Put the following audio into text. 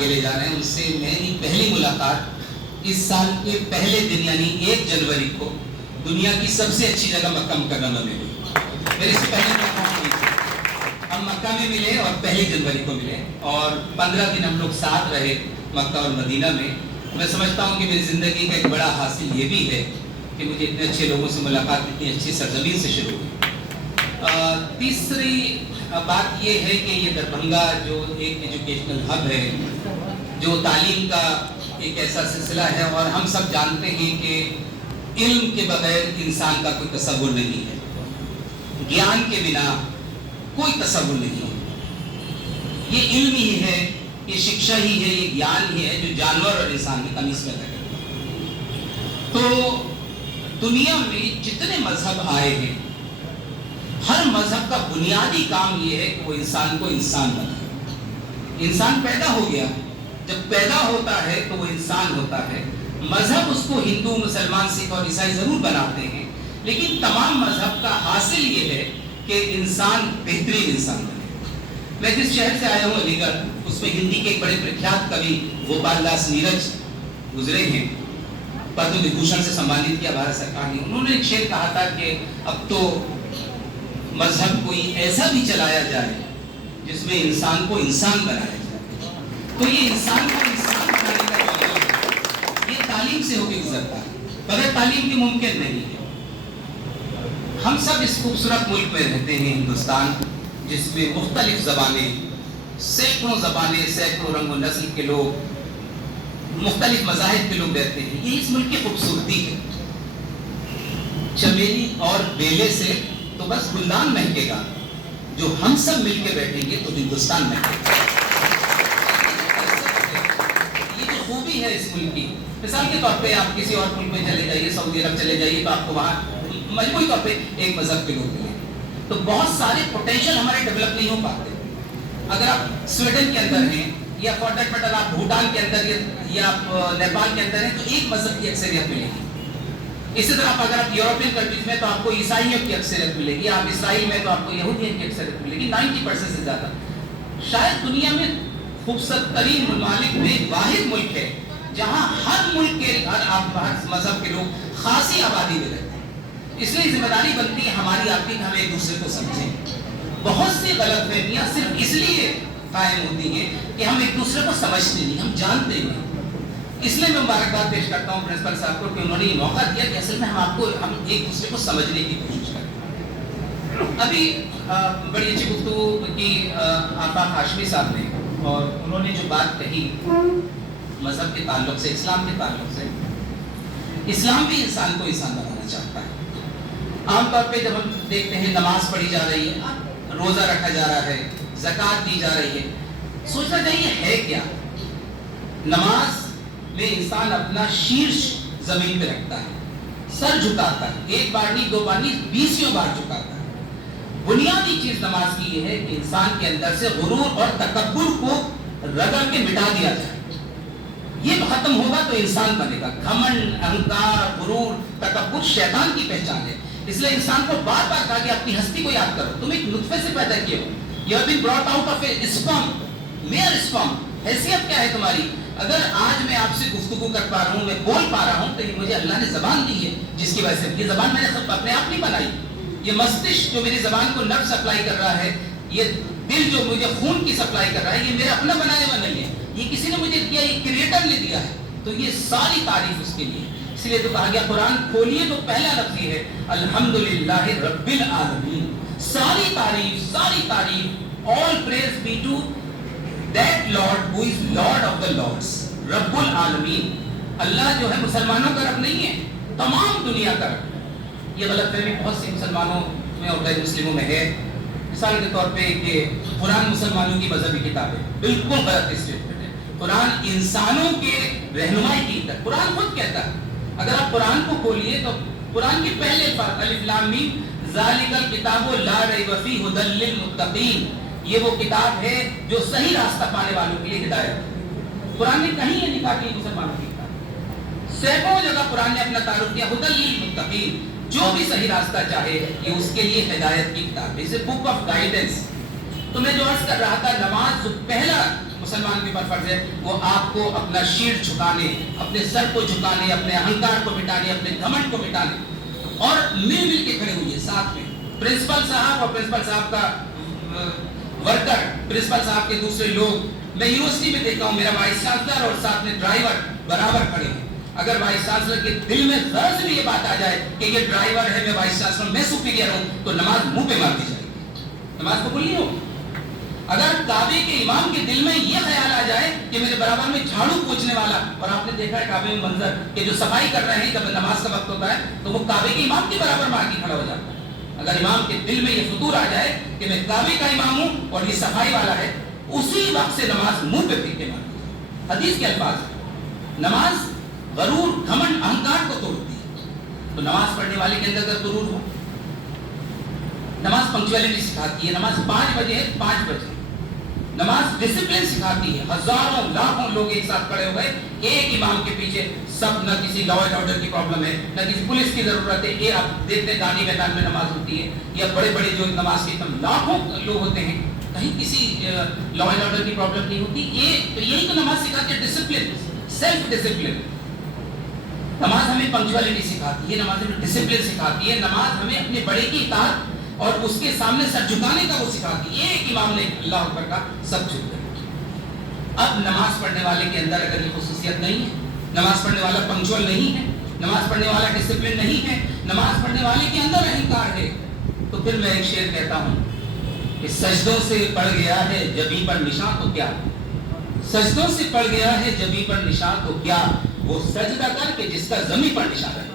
آگے لے جا رہے ہیں، ان سے میری پہلی ملاقات اس سال کے پہلے دن یعنی 1 جنوری کو دنیا کی سب سے اچھی جگہ مکہ مکرمہ میں ہوئی۔ میری سے پہلے ملاقات ہوئی تھی، ہم مکہ میں ملے اور 1 جنوری کو ملے اور 15 دن ہم لوگ ساتھ رہے مکہ اور مدینہ میں۔ میں سمجھتا ہوں کہ میری زندگی کا ایک بڑا حاصل یہ بھی ہے کہ مجھے اتنے اچھے لوگوں سے ملاقات اتنی اچھی سرزمین سے شروع ہوئی۔ تیسری بات یہ ہے کہ یہ دربھنگا جو ایک ایجوکیشنل ہب ہے، جو تعلیم کا ایک ایسا سلسلہ ہے، اور ہم سب جانتے ہیں کہ علم کے بغیر انسان کا کوئی تصور نہیں ہے، گیان کے بنا کوئی تصور نہیں ہے۔ یہ علم ہی ہے، یہ شکشا ہی ہے، یہ گیان ہی ہے جو جانور اور انسان میں تمیز پیدا کرتا ہے۔ تو دنیا میں جتنے مذہب آئے ہیں، ہر مذہب کا بنیادی کام یہ ہے کہ وہ انسان کو انسان بنائے۔ انسان پیدا ہو گیا، جب پیدا ہوتا ہے تو وہ انسان ہوتا ہے۔ مذہب اس کو ہندو، مسلمان، سکھ اور عیسائی ضرور بناتے ہیں، لیکن تمام مذہب کا حاصل یہ ہے کہ انسان بہترین انسان بنے۔ میں جس شہر سے آیا ہوں علی گڑھ، اس میں ہندی کے ایک بڑے پرکھیات کوی گوپال داس نیرج گزرے ہیں، پدم وبھوشن سے سمانت کیا بھارت سرکار نے۔ انہوں نے ایک شعر کہا تھا کہ اب تو مذہب کوئی ایسا بھی چلایا جائے جس میں انسان کو انسان بنایا جائے۔ تو یہ انسان کو انسان بنانے کا جو عمل ہے، یہ تعلیم سے ہو کے گزرتا ہے، بغیر تعلیم کے ممکن نہیں ہے۔ ہم سب اس خوبصورت ملک میں رہتے ہیں ہندوستان، جس میں مختلف زبانیں، سینکڑوں زبانیں، سینکڑوں رنگ و نسل کے لوگ، مختلف مذاہب کے لوگ رہتے ہیں۔ یہ اس ملک کی خوبصورتی ہے۔ چمیلی اور بیلے سے تو بس گلدان مہکے گا، جو ہم سب مل کے بیٹھیں گے تو ہندوستان مہکے گا۔ یہ جو خوبی ہے اس ملک کی، مثال کے طور پہ آپ کسی اور ملک میں چلے جائیے، سعودی عرب چلے جائیے، تو آپ کو وہاں مجموعی طور پہ ایک مذہب کے لوگ ملیں گے، تو بہت سارے پوٹینشیل ہمارے ڈیولپ نہیں ہو پاتے۔ اگر آپ سویڈن کے اندر ہیں، یا فار دیٹ میٹر آپ بھوٹان کے اندر یا آپ نیپال کے اندر ہیں، تو ایک مذہب کی اکثریت ملے گی۔ اسی طرح اگر آپ یورپین کنٹریز میں تو آپ کو عیسائیت کی اکثریت ملے گی، آپ اسرائیل میں تو آپ کو یہودیت کی اکثریت ملے گی، 90% سے زیادہ۔ شاید دنیا میں خوبصورت ترین ممالک میں واحد ملک ہے جہاں ہر ملک کے ہر مذہب کے لوگ خاصی آبادی میں رہتے ہیں۔ اس لیے ذمہ داری بنتی ہے ہماری آپ کی کہ ہم ایک دوسرے کو سمجھیں۔ بہت سی غلط فہمیاں صرف اس لیے قائم ہوتی ہیں کہ ہم ایک دوسرے کو سمجھتے نہیں، ہم جانتے نہیں۔ اس لیے میں مبارکباد پیش کرتا ہوں پرنسپل صاحب کو کہ انہوں نے یہ موقع دیا کہ اصل میں ہم ایک دوسرے کو سمجھنے کی کوشش کریں۔ ابھی بڑی اچھی گفتگو کی آفاق ہاشمی صاحب نے، اور انہوں نے جو بات کہی مذہب کے تعلق سے، اسلام کے تعلق سے، اسلام بھی انسان کو انسان بنانا چاہتا ہے۔ عام طور پہ جب ہم دیکھتے ہیں نماز پڑھی جا رہی ہے، روزہ رکھا جا رہا ہے، زکوٰۃ دی جا رہی ہے، سوچنا چاہیے ہے کیا؟ نماز میں انسان اپنا شیرش زمین پہ رکھتا ہے، سر جھکاتا ہے، 1 بار نہیں 2 بار نہیں 20 بار جھکاتا ہے۔ بنیادی چیز نماز کی یہ ہے کہ انسان کے اندر سے غرور اور تکبر کو رگڑ کے مٹا دیا جائے۔ یہ ختم ہوگا تو انسان بنے گا۔ گھمنڈ، اہنکار، غرور، تکبر شیطان کی پہچان ہے۔ اس لیے انسان کو بار بار کہا کہ اپنی ہستی کو یاد کرو، تم ایک نطفے سے پیدا کیے ہو، you have been brought out of a sperm, mere sperm۔ حیثیت کیا ہے تمہاری؟ اگر آج میں آپ سے گفتگو کر پا رہا ہوں، میں بول پا رہا ہوں، تو یہ مجھے اللہ نے زبان دی ہے، جس کی وجہ سے یہ زبان میں نے اپنے آپ نہیں بنائی۔ یہ مستشک جو میری زبان کو نرو سپلائی کر رہا ہے، یہ دل جو مجھے خون کی سپلائی کر رہا ہے، یہ میرا اپنا بنایا ہوا نہیں ہے، یہ کسی نے مجھے دیا، یہ کریٹر نے دیا ہے۔ تو یہ ساری تعریف اس کے لیے، اس لیے تو کہا گیا قرآن کھولیے تو پہلا لفظ یہ ہے الحمدللہ رب العالمین۔ ساری تعریف all praise be to that Lord who is Lord of the Lords، رب العالمین۔ اللہ جو ہے مسلمانوں کا رب نہیں ہے، تمام دنیا کا رب۔ یہ غلط فہمی بہت سی مسلمانوں میں اور غیر مسلموں میں ہے۔ مثال کے طور پہ کہ قرآن مسلمانوں کی مذہبی کتاب ہے، بالکل غلط اسٹیٹمنٹ ہے۔ قرآن انسانوں کے رہنمائی کی کتاب، قرآن خود کہتا ہے۔ اگر آپ قرآن کو کھولیے تو قرآن کے پہلے الفاظ الف لام میم ذالک الکتاب لا ریب فیہ ھدی للمتقین، یہ وہ کتاب ہے جو صحیح راستہ پانے والوں کے لیے ہدایت ہے۔ قرآن نے کہیں یہ لکھا کہ مسلمانوں کی کتاب، سینکڑوں جگہ قرآن نے اپنا تعارف کیا ھدی للمتقین، جو بھی صحیح راستہ چاہے یہ اس کے لیے ہدایت کی کتاب ہے، اسے بک آف گائیڈنس۔ تو میں جو عرض کر رہا تھا، نماز جو پہلا مسلمان کے اوپر فرض ہے وہ آپ کو اپنا شیر جھکانے، اپنے سر کو جھکانے، اپنے اہنکار کو مٹانے، اپنے گھمنڈ کو مٹانے اور مل مل کے کھڑے ہوئے ساتھ میں پرنسپل صاحب اور پرنسپل صاحب کا ورکر، پرنسپل صاحب کے دوسرے لوگ. میں یونیورسٹی میں دیکھا ہوں میرا وائس چانسلر اور ساتھ میں ڈرائیور برابر کھڑے ہیں. اگر وائس چانسلر کے دل میں ذرا سے بھی یہ بات آ جائے کہ یہ ڈرائیور ہے، میں وائس چانسلر، میں سپیریئر ہوں، تو نماز منہ پہ مار دی جائے گی، نماز قبول نہیں ہوگی. اگر کعبے کے امام کے دل میں یہ خیال آ جائے کہ میرے برابر میں جھاڑو پوچھنے والا، اور آپ نے دیکھا ہے کعبے میں منظر کہ جو صفائی کر رہے ہیں جب نماز کا وقت ہوتا ہے تو وہ کعبے کے امام کے برابر مار کے کھڑا ہو جاتا ہے. اگر امام کے دل میں یہ فطور آ جائے کہ میں کعبے کا امام ہوں اور یہ صفائی والا ہے، اسی وقت سے نماز منہ پہ پھینک کے مار. حدیث کے الفاظ، نماز غرور، گھمنڈ، اہنکار کو توڑتی ہے. تو نماز پڑھنے والے کے اندر اگر غرور ہو، نماز پنکچویلٹی سکھاتی ہے، نماز 5 بجے ہے 5 بجے. نماز ڈسپلن سکھاتی ہے. ہزاروں لاکھوں لوگ ایک ساتھ کھڑے ہو گئے ایک امام کے پیچھے، سب نہ کسی لا اینڈ آرڈر کی پرابلم ہے، نہ کسی پولیس کی ضرورت ہے. یہ آپ دیکھتے ہیں گاندھی میدان میں نماز ہوتی ہے یا بڑے بڑے جو نماز کے لاکھوں لوگ ہوتے ہیں، کہیں کسی لا اینڈ آرڈر کی پرابلم نہیں ہوتی. یہی تو نماز سکھاتی ہے، ڈسپلن، سیلف ڈسپلن. نماز ہمیں پنکچویلٹی سکھاتی ہے، نماز ہمیں ڈسپلن سکھاتی ہے، نماز ہمیں اپنے بڑے کی اطاعت اور اس کے سامنے سر جھکانے کا وہ سکھاتی ہے. ایک امام نے اللہ اکبر کا سب جھک گئے. اب نماز پڑھنے والے کے اندر اگر یہ خصوصیت نہیں ہے، نماز پڑھنے والا پنکچوئل نہیں ہے، نماز پڑھنے والا ڈسپلن نہیں ہے، نماز پڑھنے والے کے اندر اہنکار ہے، تو پھر میں ایک شعر کہتا ہوں کہ سجدوں سے پڑ گیا ہے جبیں پر نشاں تو کیا، سجدوں سے پڑ گیا ہے جبیں پر نشاں تو کیا، وہ سجدہ کر کے جس کا زمیں پر نشاں ہے.